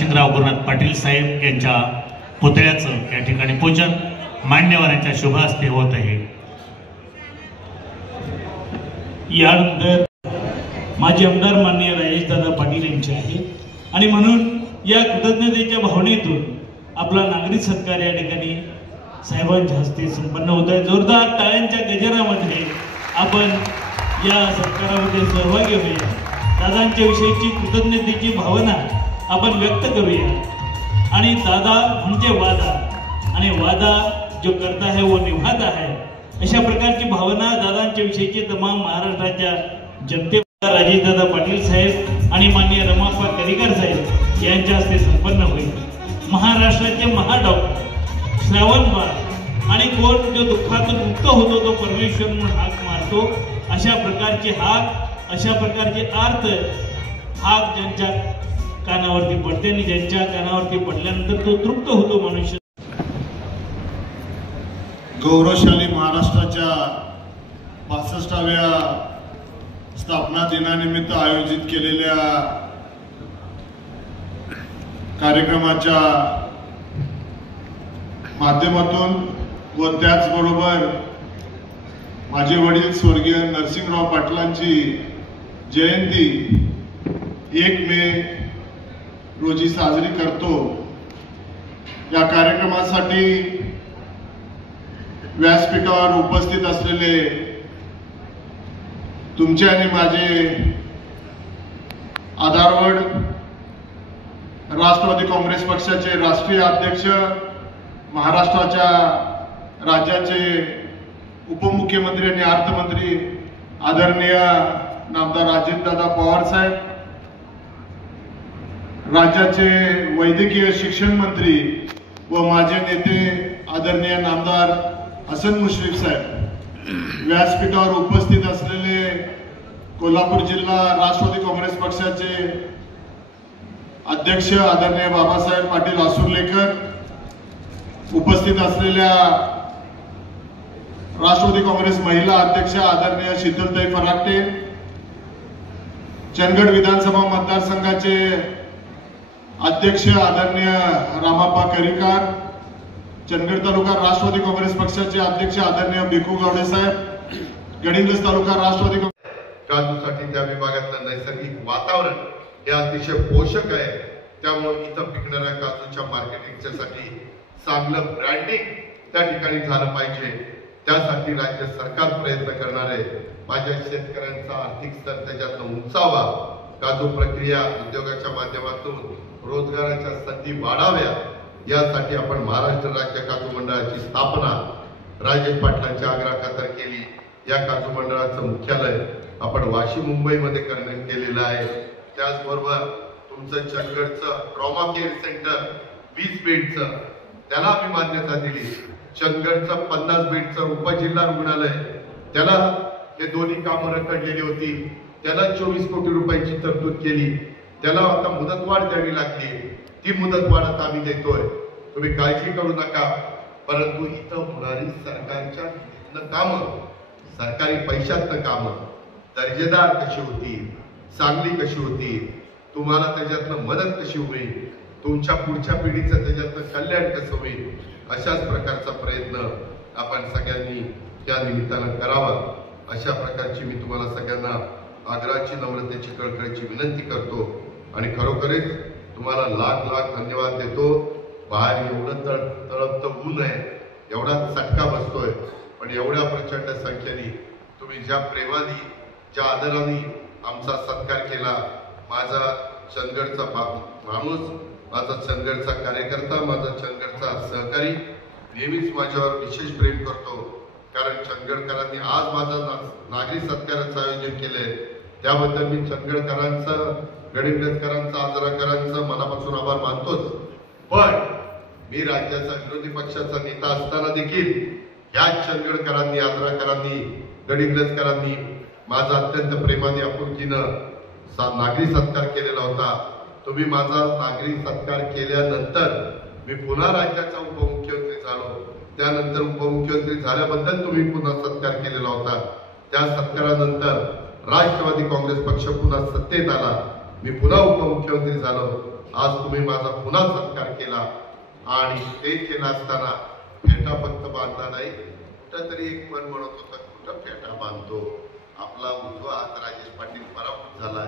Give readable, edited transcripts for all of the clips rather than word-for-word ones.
नरसिंगराव गुरुनाथ पाटील साहेब यांच्या पुतळ्याचं या ठिकाणी पूजन मान्यवरांच्या शुभ हस्ते होत आहे। यानंतर माजी आमदार माननीय राजेशदादा पाटील यांचे आहे आणि म्हणून या कृतज्ञतेच्या भावनेतून आपला नागरी सत्कार या ठिकाणी साहेबांच्या हस्ते संपन्न होत आहे। जोरदार टाळ्यांच्या गजरामध्ये आपण या सत्कारामध्ये सहभागी होऊया। दादांच्या विषयीची कृतज्ञतेची भावना आपण व्यक्त करूया आणि दादा म्हणजे वादा आणि वादा जो करता है वो निभाता है, अशा प्रकारची भावना दादांच्या विषयीची तमाम महाराष्ट्राच्या जनते राजेशदादा पाटील साहेब आणि माननीय रमाप्पा करीकर साहेब यांच्या हस्ते संपन्न होईल। महाराष्ट्राचे महाडॉक्टर श्रावणबाळ आणि कोण जो दुःखातून मुक्त होतो तो परमेश्वर म्हणून हाक मारतो, अशा प्रकारची हाक, अशा प्रकारचे अर्थ हाक ज्यांच्या कानावरती पडते आणि ज्यांच्या कानावरती पडल्यानंतर तो तृप्त होतो मनुष्य। गौरवशाली महाराष्ट्राच्या 65व्या स्थापना दिनानिमित्त आयोजित केलेल्या कार्यक्रमाच्या माध्यमातून व त्याचबरोबर माझे वडील स्वर्गीय नरसिंगराव पाटलांची जयंती 1 मे रोजी साजरी करतो। या कार्यक्रमासाठी व्यासपीठावर उपस्थित असलेले तुमचे आणि माझे आधारवड राष्ट्रवादी काँग्रेस पक्षाचे राष्ट्रीय अध्यक्ष, महाराष्ट्राच्या राज्याचे उपमुख्यमंत्री आणि अर्थमंत्री आदरणीय नामदार अजितदादा पवार साहेब, राज्याचे वैद्यकीय शिक्षण मंत्री व माझे नेते आदरणीय नामदार हसन मुश्रीफ साहेब, व्यासपीठावर उपस्थित असलेले कोल्हापूर जिल्हा राष्ट्रवादी काँग्रेस पक्षाचे अध्यक्ष आदरणीय बाबासाहेब पाटील आसुर्लेकर, उपस्थित असलेल्या राष्ट्रवादी काँग्रेस महिला अध्यक्ष आदरणीय शीतलताई फराटे, चंदगड विधानसभा मतदारसंघाचे अध्यक्ष आदरणीय रामाप्पा करीकर, चंदगड तालुका राष्ट्रवादी काँग्रेस पक्षाचे अध्यक्ष आदरणीय भिकू गावडे साहेब, गडिंग्लज तालुका राष्ट्रवादी काजूसाठी त्या विभागातलं नैसर्गिक वातावरण हे अतिशय पोषक आहे। त्यामुळे इथं पिकणाऱ्या काजूच्या मार्केटिंगच्या साठी चांगलं ब्रँडिंग त्या ठिकाणी झालं पाहिजे। त्यासाठी राज्य सरकार प्रयत्न करणार आहे। माझ्या शेतकऱ्यांचा आर्थिक स्तर त्याच्यातून उंचावा, काजू प्रक्रिया उद्योगाच्या माध्यमातून रोजगाराच्या संधी वाढाव्या, यासाठी आपण महाराष्ट्र राज्य काजू मंडळाची स्थापना राजेश पाटलांच्या आग्रहाखातर केली। या काजू मंडळाचं मुख्यालय आपण वाशी मुंबईमध्ये करण्यात केलेलं आहे। त्याचबरोबर तुमचं चंदगडचं ट्रॉमा केअर सेंटर 20 बेडचं त्याला आम्ही मान्यता दिली। चंदगडचं 50 बेडचं उपजिल्हा रुग्णालय त्याला हे दोन्ही कामं रखडलेली होती, त्याला 24 कोटी रुपयांची तरतूद केली। त्याला आता मुदतवाढ द्यावी लागली, ती मुदतवाढ आता आम्ही देतोय, तुम्ही काळजी करू नका। परंतु इथं होणारी सरकारच्या कामं, सरकारी पैशातनं कामं दर्जेदार कशी होती, चांगली कशी होती, तुम्हाला त्याच्यातनं मदत कशी होईल, तुमच्या पुढच्या पिढीचं त्याच्यातनं कल्याण कसं होईल, अशाच प्रकारचा प्रयत्न आपण सगळ्यांनी त्या निमित्तानं करावा। अशा प्रकारची मी तुम्हाला सगळ्यांना आग्रहाची, नम्रतेची, कळकळीची विनंती करतो आणि खरोखरच तुम्हाला लाख लाख धन्यवाद देतो। बाहेर एवढं तळपतं ऊन आहे, एवढा चटका बसतोय, पण एवढ्या प्रचंड संख्येने तुम्ही ज्या प्रेमाने, ज्या आदराने आमचा सत्कार केला, माझा चंदगडचा माणूस, माझा चंदगडचा कार्यकर्ता, माझा चंदगडचा सहकारी नेहमीच माझ्यावर विशेष प्रेम करतो। कारण चंदगडकरांनी आज माझा नागरी सत्काराचं आयोजन केलंय, त्याबद्दल मी चंदगडकरांचं, गडिंग्लजकरांचं, आजराकरांचं मनापासून आभार मानतोच। पण मी राज्याचा विरोधी पक्षाचा नेता असताना देखील याच चंदगडकरांनी, आजराकरांनी, गडिंग्लजकरांनी माझा अत्यंत प्रेमाने, आपुलकीनं नागरी सत्कार केलेला होता। तुम्ही माझा नागरी सत्कार केल्यानंतर मी पुन्हा राज्याचा उपमुख्यमंत्री झालो, त्यानंतर उपमुख्यमंत्री झाल्याबद्दल तुम्ही पुन्हा सत्कार केलेला होता। त्या सत्कारानंतर राष्ट्रवादी काँग्रेस पक्ष पुन्हा सत्तेत आला, मी पुन्हा उपमुख्यमंत्री झालो। आज तुम्ही माझा पुन्हा सत्कार केला आणि ते केला असताना फेटा फक्त बांधला नाही, कुठं तरी एक मन म्हणत होतं कुठं फेटा बांधतो, आपला उजवा हात राजेश पाटील पराभूत झाला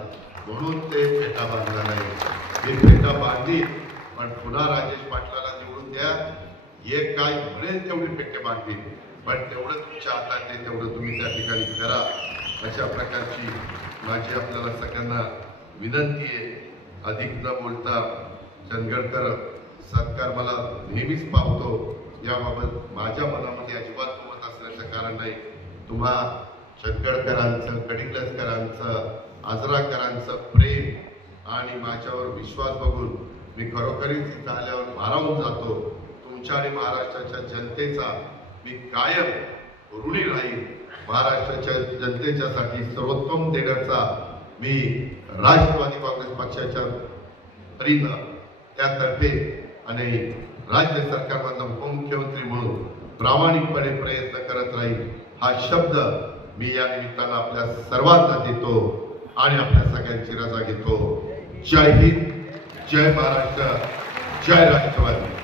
म्हणून ते फेटा बांधला नाही. ही फेटा बांधली, पण पुन्हा राजेश पाटलाला निवडून द्या, एक काय म्हणेल तेवढी फेटे बांधली, पण तेवढं तुमच्या हातात आहे तेवढं तुम्ही त्या ठिकाणी करा. अशा प्रकारची माझी आपल्याला सगळ्यांना विनंती आहे. अधिक न बोलता चंदगडकर सत्कार मला नेहमीच पावतो, याबाबत माझ्या मनामध्ये अजिबात दुमत असण्याचं कारण नाही. तुम्हा चंदगडकरांचं, कडिंगलजकरांचं, आजराकरांचं प्रेम आणि माझ्यावर विश्वास बघून मी खरोखरीच इथं आल्यावर भारावून जातो. तुमच्या आणि महाराष्ट्राच्या जनतेचा मी कायम ऋणी राहील. महाराष्ट्राच्या जनतेच्यासाठी सर्वोत्तम देण्याचा मी राष्ट्रवादी काँग्रेस पक्षाच्या परीनं त्यातर्फे आणि राज्य सरकारमधला उपमुख्यमंत्री म्हणून प्रामाणिकपणे प्रयत्न करत राहील. हा शब्द मी या निमित्तानं आपल्या सर्वांना देतो आणि आपल्या सगळ्यांची रजा घेतो. जय हिंद, जय महाराष्ट्र, जय राष्ट्रवादी.